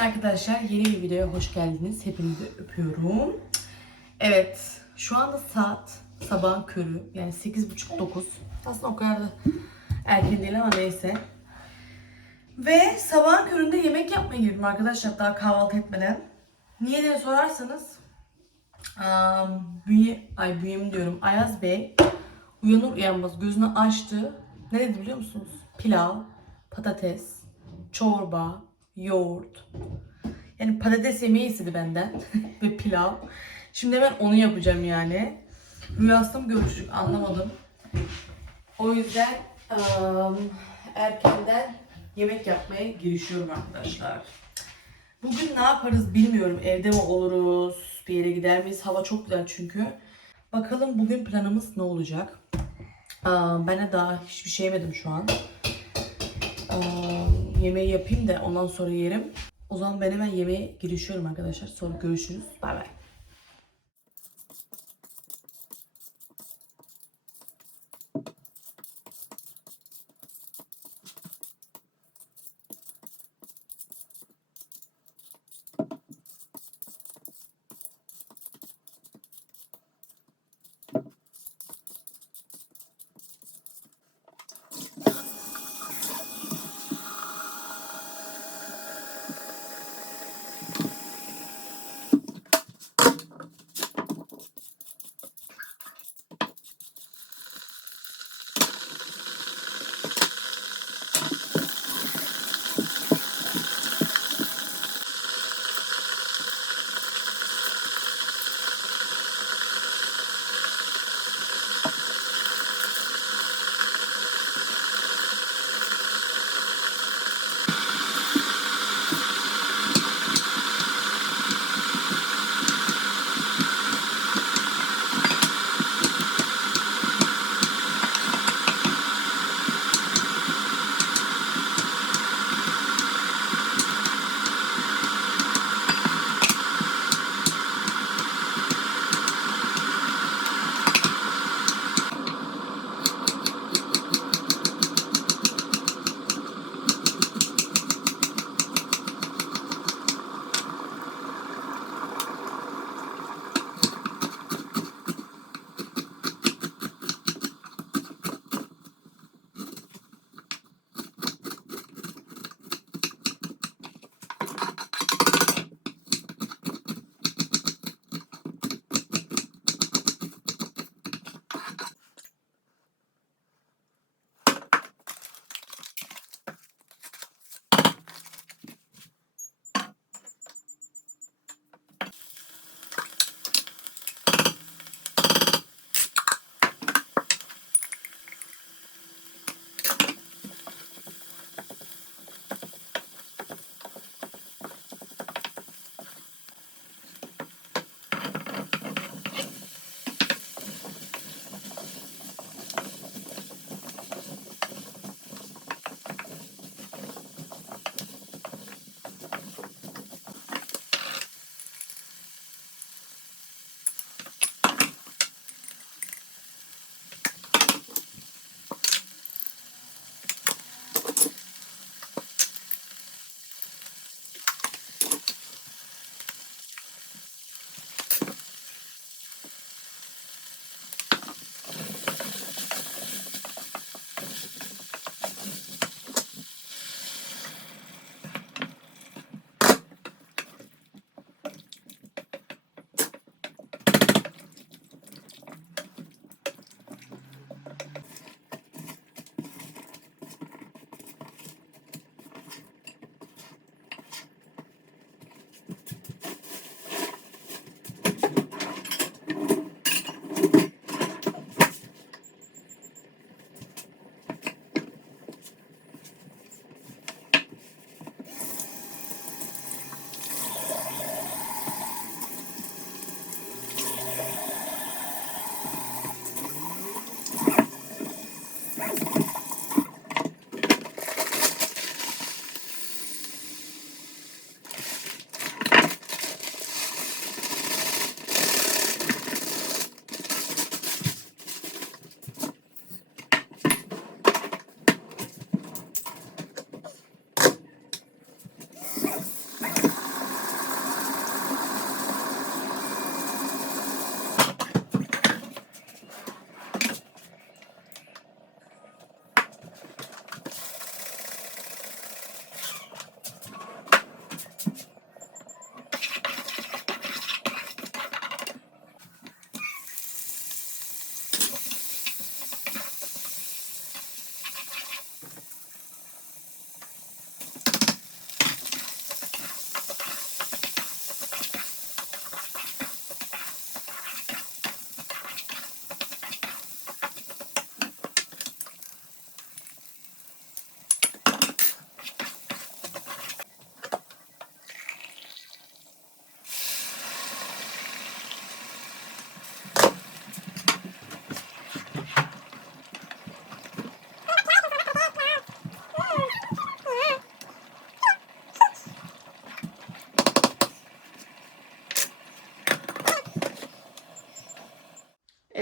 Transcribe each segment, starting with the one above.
arkadaşlar yeni bir videoya hoş geldiniz. Hepinizi öpüyorum. Evet şu anda saat sabahın körü yani 8.30-9. Aslında o kadar da erken değil ama neyse. Ve sabahın köründe yemek yapmaya girdim arkadaşlar daha kahvaltı etmeden. Niye diye sorarsanız um, bünye, ay bünyem diyorum Ayaz Bey uyanır uyanmaz gözünü açtı. Ne dedi biliyor musunuz? Pilav, patates, çorba, yoğurt. Yani patates yemeği istedi benden ve pilav. Şimdi ben onu yapacağım yani. Rüyasında mı görmüştük anlamadım. O yüzden ım, erkenden yemek yapmaya girişiyorum arkadaşlar. Bugün ne yaparız bilmiyorum. Evde mi oluruz? Bir yere gider miyiz? Hava çok güzel çünkü. Bakalım bugün planımız ne olacak? Aa, ben de daha hiçbir şey yemedim şu an. Aa, yemeği yapayım da ondan sonra yerim. O zaman ben hemen yemeğe girişiyorum arkadaşlar. Sonra görüşürüz. Bay bay.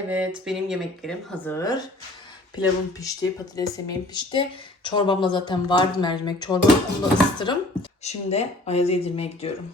Evet benim yemeklerim hazır. Pilavım pişti, patates yemeğim pişti. Çorbam da zaten vardı mercimek çorbam. Onu da ısıtırım. Şimdi Ayaz'a yedirmeye gidiyorum.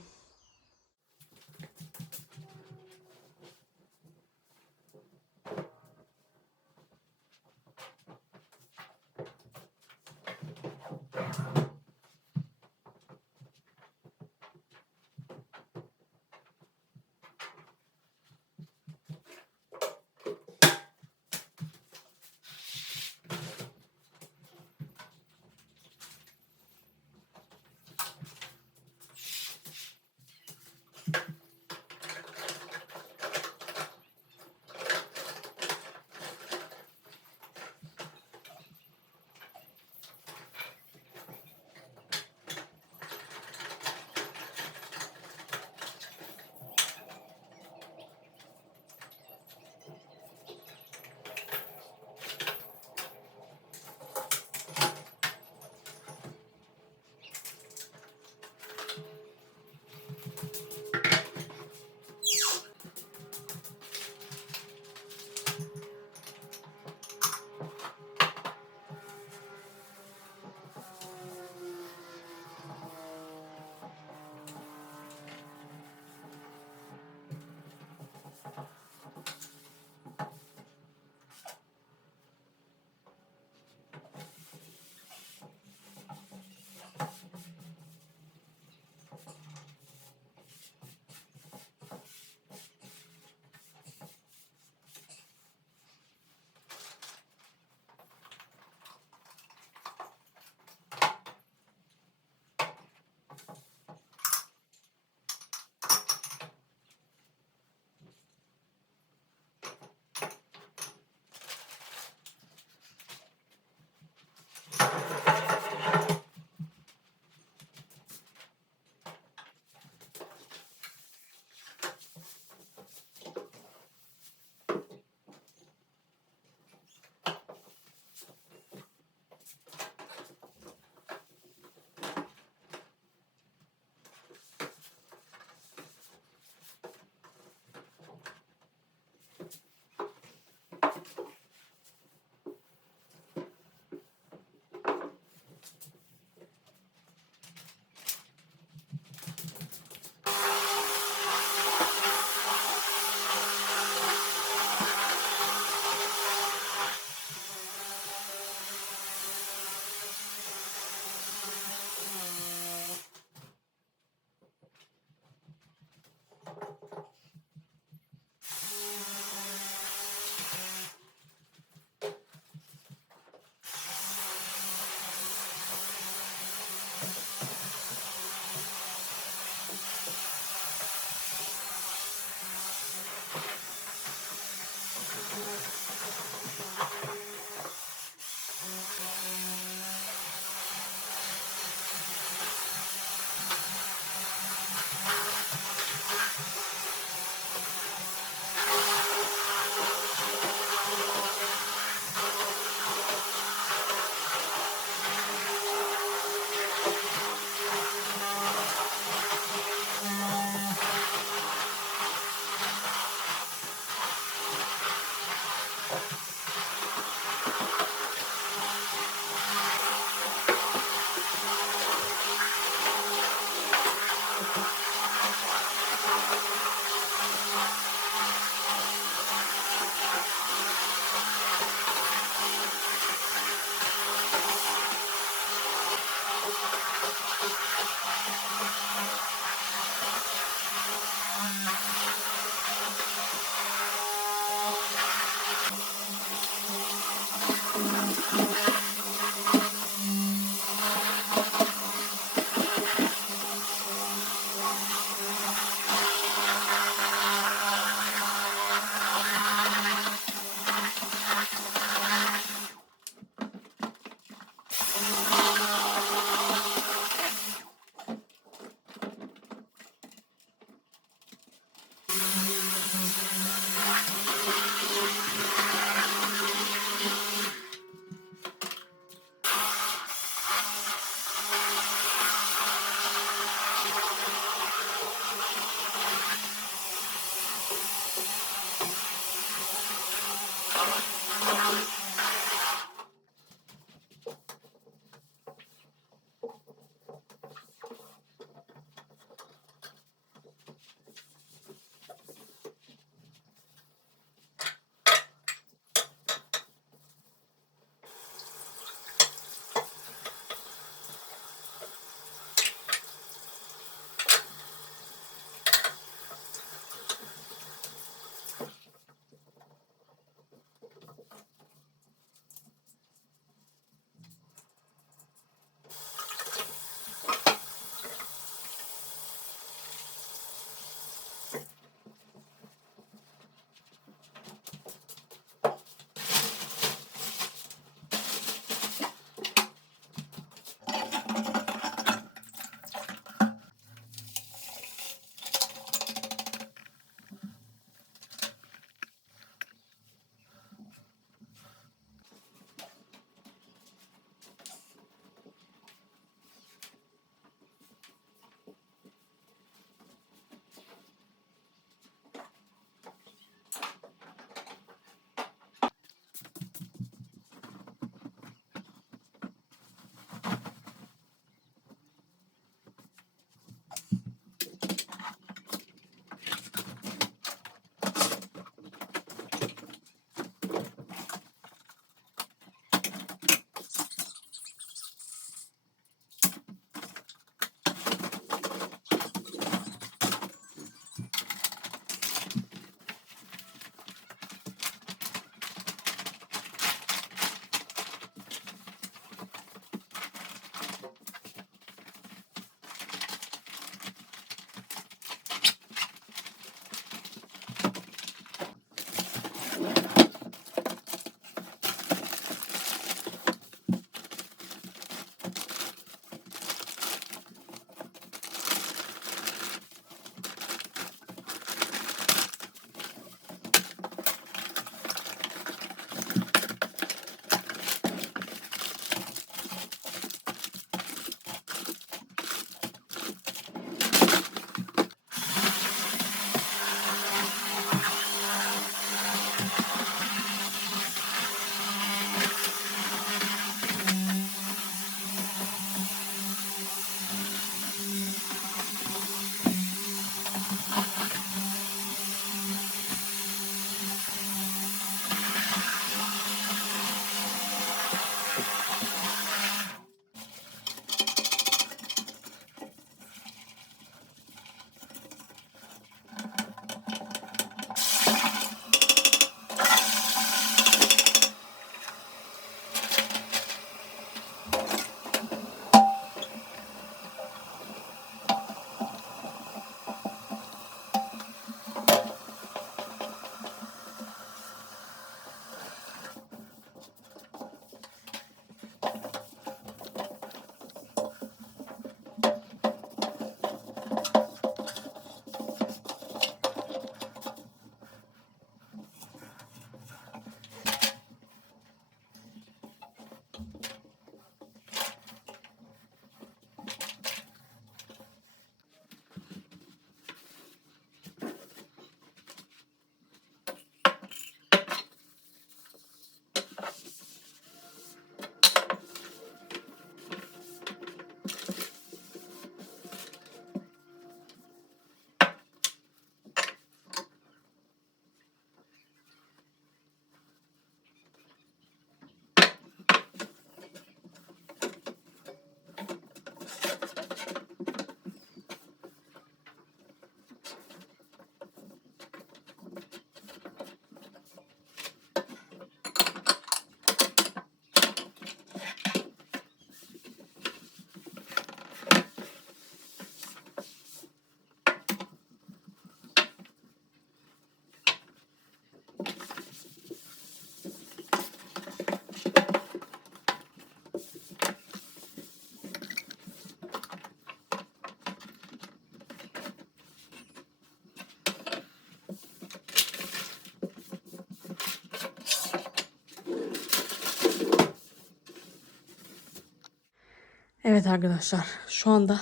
Evet arkadaşlar şu anda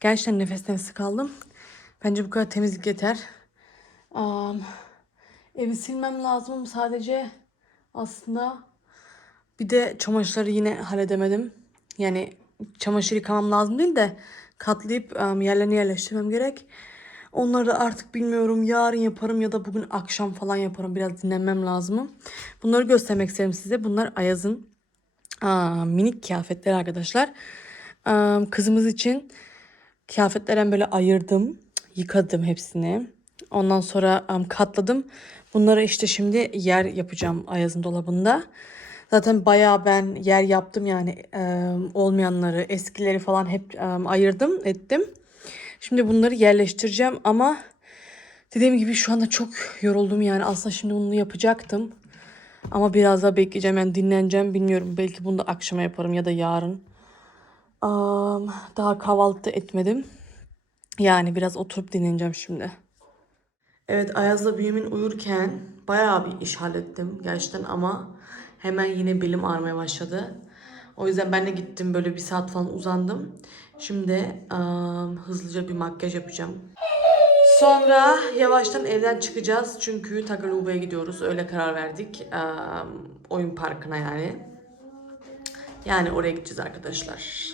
gerçekten nefes nefese kaldım. Bence bu kadar temizlik yeter. Am, Evi silmem lazım sadece aslında. Bir de çamaşırları yine halledemedim. Yani çamaşır yıkamam lazım değil de katlayıp em, yerlerine yerleştirmem gerek. Onları da artık bilmiyorum yarın yaparım ya da bugün akşam falan yaparım. Biraz dinlenmem lazım. Bunları göstermek isterim size. Bunlar Ayaz'ın aa, minik kıyafetleri arkadaşlar. Am, kızımız için kıyafetlerden böyle ayırdım. Yıkadım hepsini. Ondan sonra am, katladım. Bunları işte şimdi yer yapacağım Ayaz'ın dolabında. Zaten bayağı ben yer yaptım yani em, olmayanları, eskileri falan hep em, ayırdım, ettim. Şimdi bunları yerleştireceğim ama dediğim gibi şu anda çok yoruldum yani. Aslında şimdi bunu yapacaktım. Ama biraz daha bekleyeceğim yani dinleneceğim bilmiyorum. Belki bunu da akşama yaparım ya da yarın. Am, daha kahvaltı etmedim. Yani biraz oturup dinleneceğim şimdi. Evet Ayaz'la Bünyamin uyurken bayağı bir iş hallettim gerçekten ama hemen yine belim ağrımaya başladı. O yüzden ben de gittim böyle bir saat falan uzandım. Şimdi am, hızlıca bir makyaj yapacağım. Sonra yavaştan evden çıkacağız çünkü Tagaluba'ya gidiyoruz. Öyle karar verdik. Am, oyun parkına yani. Yani oraya gideceğiz arkadaşlar.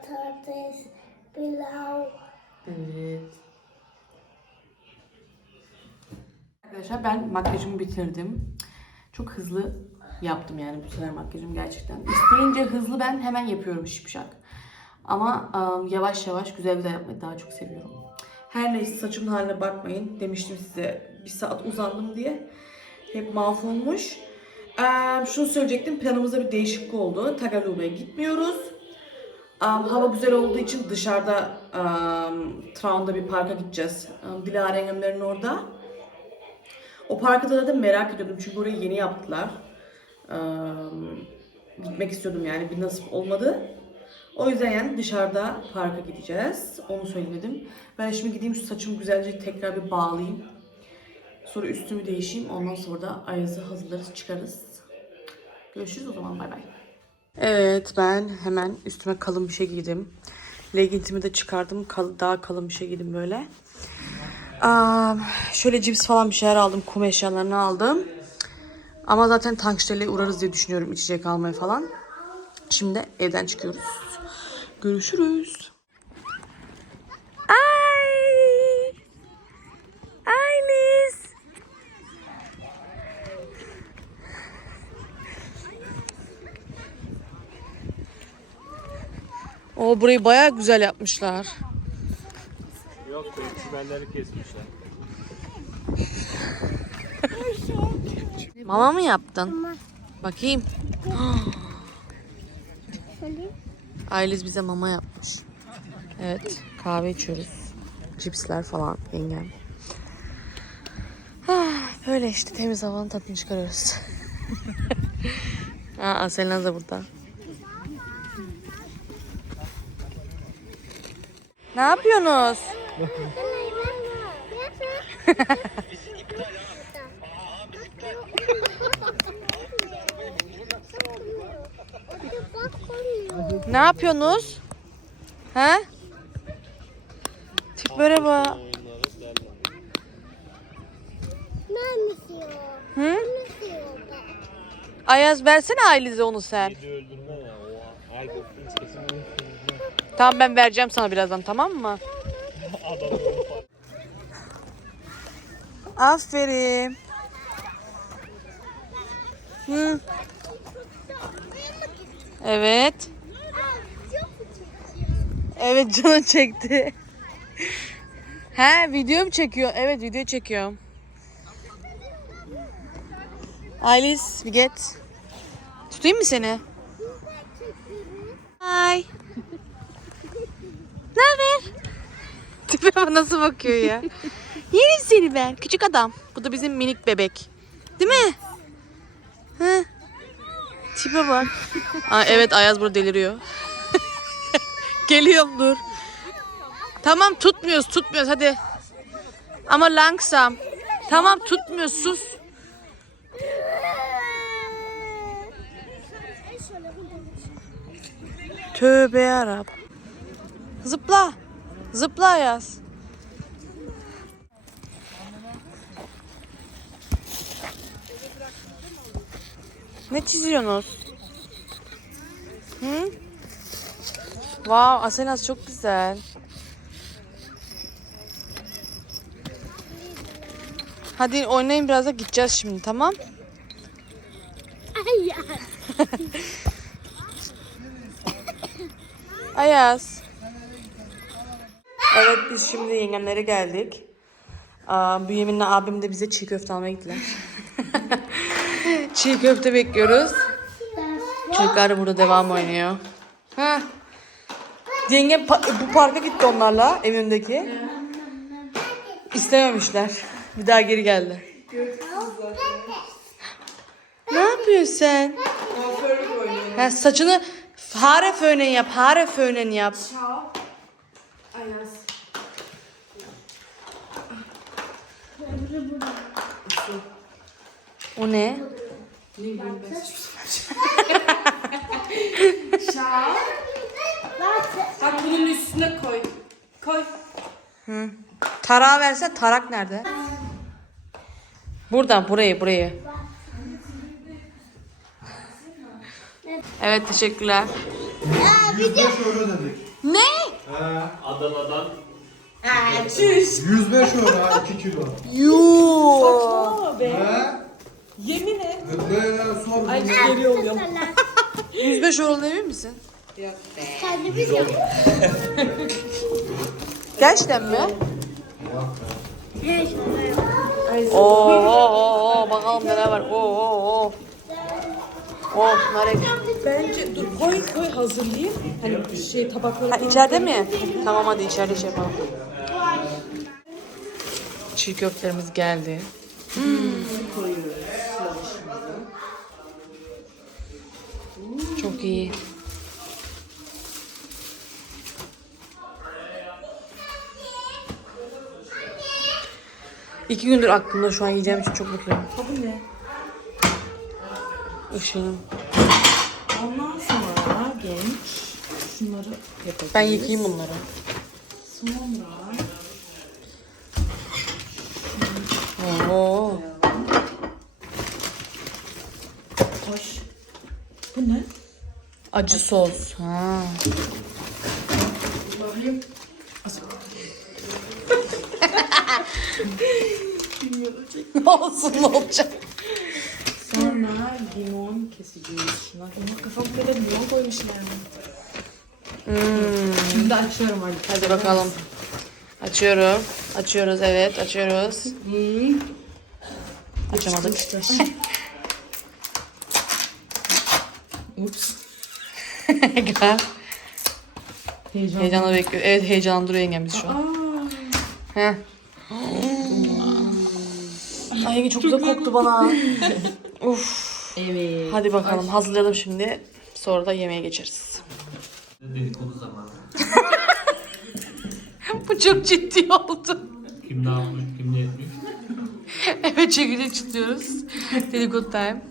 Patates, pilav. Evet. Arkadaşlar ben makyajımı bitirdim. Çok hızlı yaptım yani bu sefer makyajım gerçekten. İsteyince hızlı ben hemen yapıyorum şipşak. Ama ım, yavaş yavaş güzel güzel yapmayı daha çok seviyorum. Her neyse saçımın haline bakmayın. Demiştim size bir saat uzandım diye. Hep mahvolmuş. Ee, şunu söyleyecektim. Planımızda bir değişiklik oldu. Tagaluga'ya gitmiyoruz. Um, hava güzel olduğu için dışarıda um, Traun'da bir parka gideceğiz. Um, Dilara yengemlerin orada. O parkı da zaten merak ediyordum çünkü orayı yeni yaptılar. Um, gitmek istiyordum yani bir nasip olmadı. O yüzden yani dışarıda parka gideceğiz. Onu söylemedim. Ben şimdi gideyim şu saçımı güzelce tekrar bir bağlayayım. Sonra üstümü değişeyim. Ondan sonra da Ayaz'ı hazırlarız çıkarız. Görüşürüz o zaman bay bay. Evet ben hemen üstüme kalın bir şey giydim. Leggingimi de çıkardım. Kal- daha kalın bir şey giydim böyle. Aa, şöyle cips falan bir şeyler aldım. Kum eşyalarını aldım. Ama zaten tankştelle uğrarız diye düşünüyorum içecek almaya falan. Şimdi evden çıkıyoruz. Görüşürüz. Ay! O burayı bayağı güzel yapmışlar. Yok be, çimenleri kesmişler. Mama mı yaptın? Bakayım. Ailiz bize mama yapmış. Evet, kahve içiyoruz. Cipsler falan yengem. Ah, Böyle işte temiz havanın tadını çıkarıyoruz. Aa, Selena da burada. Ne yapıyorsunuz? Ne yapıyorsunuz? He? Tiplere bak. Hı? Ayaz versene Ailiz'e onu sen. Bir öldürme ya. O her bokun kesin öldürme. Tamam ben vereceğim sana birazdan tamam mı? Aferin. Hı. Evet. Evet canım çekti. He video mu çekiyor? Evet video çekiyorum. Alice bir get. Tutayım mı seni? Hi. Ne haber? Tipe nasıl bakıyor ya. Yerim seni ben. Küçük adam. Bu da bizim minik bebek. Değil mi? Hı? Tipe bak. Aa, evet Ayaz burada deliriyor. Geliyorum dur. Tamam tutmuyoruz tutmuyoruz hadi. Ama langsam. Tamam tutmuyoruz sus. Tövbe yarab. Zıpla. Zıpla Ayaz. Ne çiziyorsunuz? Hı? Wow, Asenas çok güzel. Hadi oynayın biraz da gideceğiz şimdi tamam? Ayaz. Evet biz şimdi yengemlere geldik. Aa, Bünyamin'le abim de bize çiğ köfte almaya gittiler. çiğ köfte bekliyoruz. Çocuklar da burada devam oynuyor. Ha. Yenge pa- bu parka gitti onlarla evin önündeki. İstememişler. Bir daha geri geldi. Ne yapıyorsun sen? Ha, saçını fare föhnen yap, hare föhnen yap. O ne? Bak bunun üstüne koy. Koy. Tarağı versen tarak nerede? Buradan burayı burayı. Evet teşekkürler. 105 euro dedik. Ne? Adana'dan 105 euro ha 2 kilo. Yoo. Ha? Yemin et. Ne sor. Ay geri oluyorum. 105 euro emin misin? Kendi biliyor. Gerçekten mi? Oo, oo, oo, oo, bakalım neler var. Oo, oo, oo. Oh, hep- Bence dur koy koy hazırlayayım. Hani şey tabakları Ha içeride mi? Tamam hadi içeride şey yapalım. Çiğ köftelerimiz geldi. Çok iyi. İki gündür aklımda şu an yiyeceğim için çok mutluyum. Bu ne? Işığım. Ondan sonra genç şunları yapacağız. Ben yıkayayım bunları. Sonra Oo. hoş. Bu ne? Acı sos. Ha. Bakayım. ne olsun ne olacak? Sonra limon keseceğiz. Şuna limon kafa kadar limon koymuşlar. Hmm. Şimdi açıyorum hadi. Hadi bakalım. Açıyorum. Açıyoruz evet açıyoruz. Açamadık. Ups. Güzel. Heyecan. Heyecanla bekliyor. Evet heyecanlandırıyor yengemiz şu an. Heh. Ay yenge çok güzel koktu bana. Uf. evet. Hadi bakalım hazırlayalım şimdi. Sonra da yemeğe geçeriz. dedikodu zamanı. Bu çok ciddi oldu. Kim ne yapmış, kim ne etmiş. Evet çekirdek çıtlıyoruz. Dedikodu time.